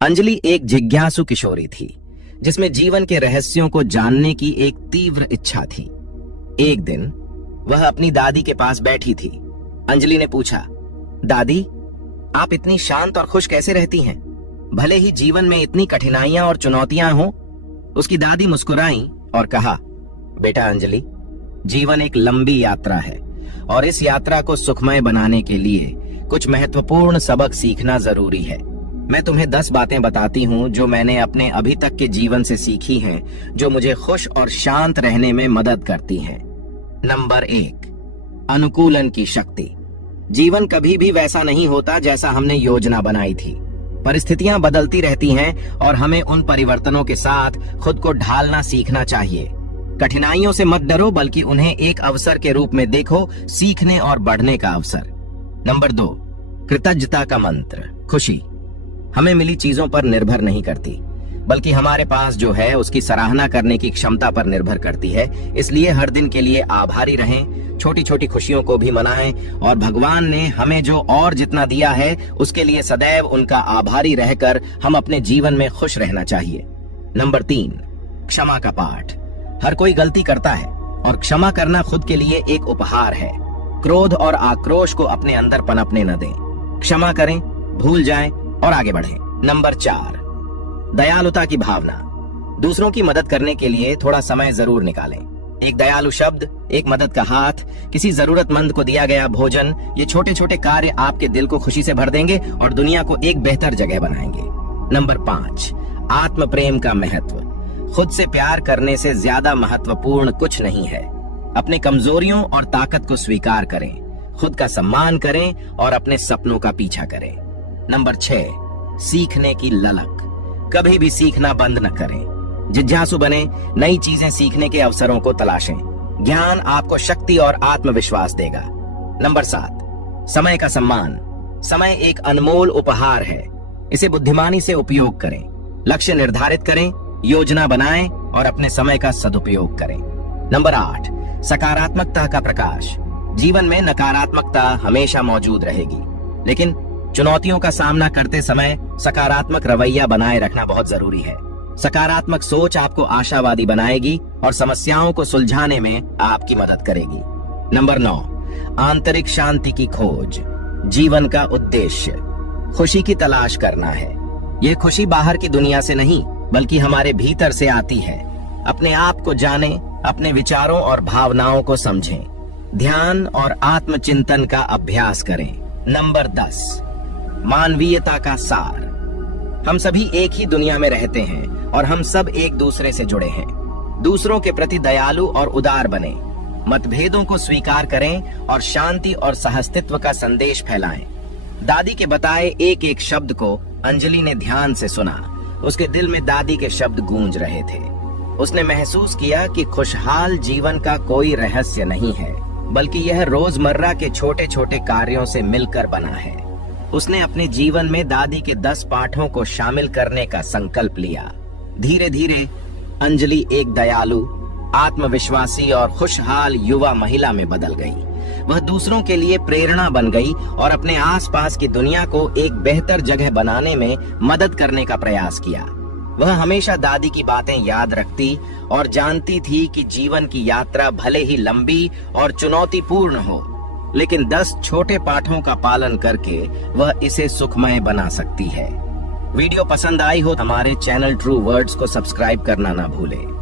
अंजलि एक जिज्ञासु किशोरी थी जिसमें जीवन के रहस्यों को जानने की एक तीव्र इच्छा थी। एक दिन वह अपनी दादी के पास बैठी थी। अंजलि ने पूछा, दादी, आप इतनी शांत और खुश कैसे रहती हैं? भले ही जीवन में इतनी कठिनाइयां और चुनौतियां हों। उसकी दादी मुस्कुराई और कहा, बेटा अंजलि, जीवन एक लंबी यात्रा है और इस यात्रा को सुखमय बनाने के लिए कुछ महत्वपूर्ण सबक सीखना जरूरी है। मैं तुम्हें 10 बातें बताती हूँ जो मैंने अपने अभी तक के जीवन से सीखी हैं, जो मुझे खुश और शांत रहने में मदद करती हैं। नंबर 1, अनुकूलन की शक्ति। जीवन कभी भी वैसा नहीं होता जैसा हमने योजना बनाई थी। परिस्थितियां बदलती रहती हैं और हमें उन परिवर्तनों के साथ खुद को ढालना सीखना चाहिए। कठिनाइयों से मत डरो, बल्कि उन्हें एक अवसर के रूप में देखो, सीखने और बढ़ने का अवसर। नंबर 2, कृतज्ञता का मंत्र। खुशी हमें मिली चीजों पर निर्भर नहीं करती, बल्कि हमारे पास जो है उसकी सराहना करने की क्षमता पर निर्भर करती है। इसलिए हर दिन के लिए आभारी रहें, छोटी छोटी खुशियों को भी मनाएं और भगवान ने हमें जो और जितना दिया है उसके लिए सदैव उनका आभारी रहकर हम अपने जीवन में खुश रहना चाहिए। नंबर 3, क्षमा का पाठ। हर कोई गलती करता है और क्षमा करना खुद के लिए एक उपहार है। क्रोध और आक्रोश को अपने अंदर पनपने न दें। क्षमा करें, भूल जाएं और आगे बढ़ें। नंबर 4, दयालुता की भावना। दूसरों की मदद करने के लिए थोड़ा समय जरूर निकालें। एक दयालु शब्द, एक मदद का हाथ, किसी जरूरतमंद को दिया गया भोजन, ये छोटे छोटे कार्य आपके दिल को खुशी से भर देंगे और दुनिया को एक बेहतर जगह बनाएंगे। नंबर 5, आत्म प्रेम का महत्व। खुद से प्यार करने से ज्यादा महत्वपूर्ण कुछ नहीं है। अपने कमजोरियों और ताकत को स्वीकार करें, खुद का सम्मान करें और अपने सपनों का पीछा करें। नंबर 6, सीखने की ललक। कभी भी सीखना बंद न करें। जिज्ञासु बने, नई चीजें सीखने के अवसरों को तलाशें। ज्ञान आपको शक्ति और आत्मविश्वास देगा। नंबर 7, समय का सम्मान। समय एक अनमोल उपहार है, इसे बुद्धिमानी से उपयोग करें। लक्ष्य निर्धारित करें, योजना बनाएं और अपने समय का सदुपयोग करें। नंबर 8, सकारात्मकता का प्रकाश। जीवन में नकारात्मकता हमेशा मौजूद रहेगी, लेकिन चुनौतियों का सामना करते समय सकारात्मक रवैया बनाए रखना बहुत जरूरी है। सकारात्मक सोच आपको आशावादी बनाएगी और समस्याओं को सुलझाने में आपकी मदद करेगी। नंबर 9, आंतरिक शांति की खोज। जीवन का उद्देश्य खुशी की तलाश करना है। यह खुशी बाहर की दुनिया से नहीं, बल्कि हमारे भीतर से आती है। अपने आप को जानें, अपने विचारों और भावनाओं को समझें। ध्यान और आत्मचिंतन का अभ्यास करें। नंबर 10, मानवीयता का सार। हम सभी एक ही दुनिया में रहते हैं और हम सब एक दूसरे से जुड़े हैं। दूसरों के प्रति दयालु और उदार बने। मतभेदों को स्वीकार करें और शांति और सहअस्तित्व का संदेश फैलाएं। दादी के बताए एक एक शब्द को अंजलि ने ध्यान से सुना। उसके दिल में दादी के शब्द गूंज रहे थे। उसने महसूस किया कि खुशहाल जीवन का कोई रहस्य नहीं है, बल्कि यह रोजमर्रा के छोटे छोटे कार्यों से मिलकर बना है। उसने अपने जीवन में दादी के 10 पाठों को शामिल करने का संकल्प लिया। धीरे धीरे अंजलि एक दयालु, आत्मविश्वासी और खुशहाल युवा महिला में बदल गई। वह दूसरों के लिए प्रेरणा बन गई और अपने आसपास की दुनिया को एक बेहतर जगह बनाने में मदद करने का प्रयास किया। वह हमेशा दादी की बातें याद रखती और जानती थी कि जीवन की यात्रा भले ही लंबी और चुनौतीपूर्ण हो, लेकिन 10 छोटे पाठों का पालन करके वह इसे सुखमय बना सकती है। वीडियो पसंद आई हो तो हमारे चैनल ट्रू वर्ड्स को सब्सक्राइब करना ना भूलें।